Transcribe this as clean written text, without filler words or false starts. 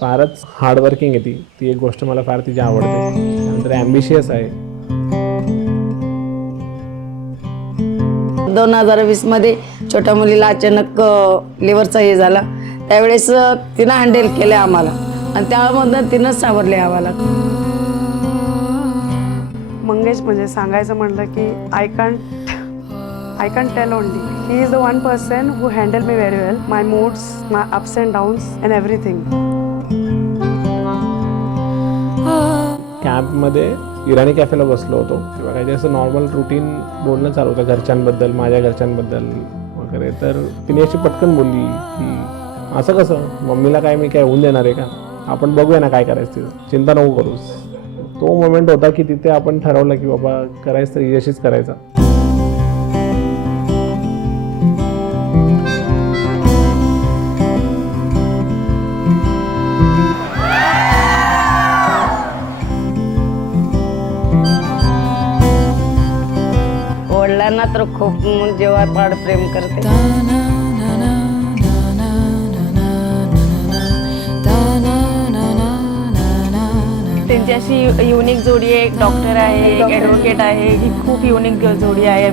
फारच हार्डवर्किंग आहे ती एक गोष्ट मला फार तिची आवडते. त्यानंतर ॲम्बिशियस आहे. 2020 मध्ये छोट्या मुलीला अचानक लिव्हरचा हे झाला, त्यावेळेस तिनं हँडल केलं आम्हाला आणि त्यामधून तिनंच सावरले आम्हाला. मंगेश म्हणजे सांगायचं म्हटलं की I can't tell only. He is the one person who handle me very well. My moods, my ups and downs and everything. कॅम्पमध्ये इराणी कॅफेला बसलो होतो तेव्हा काही असं नॉर्मल रुटीन बोलणं चालू होतं घरच्यांबद्दल, माझ्या घरच्यांबद्दल वगैरे. तर तिने अशी पटकन बोलली की असं कसं, मम्मीला काय मी काय होऊन देणार आहे का, आपण बघूया ना काय करायचं तिथं, चिंता नको करूस. तो मोमेंट होता की तिथे आपण ठरवलं की बाबा करायचं तर यशीच करायचं. वडिलांना तर खूप जेव्हा फार प्रेम करते. त्यांची अशी युनिक जोडी आहे. एक डॉक्टर आहे, एक ॲडव्होकेट आहे. ही खूप युनिक जोडी आहे.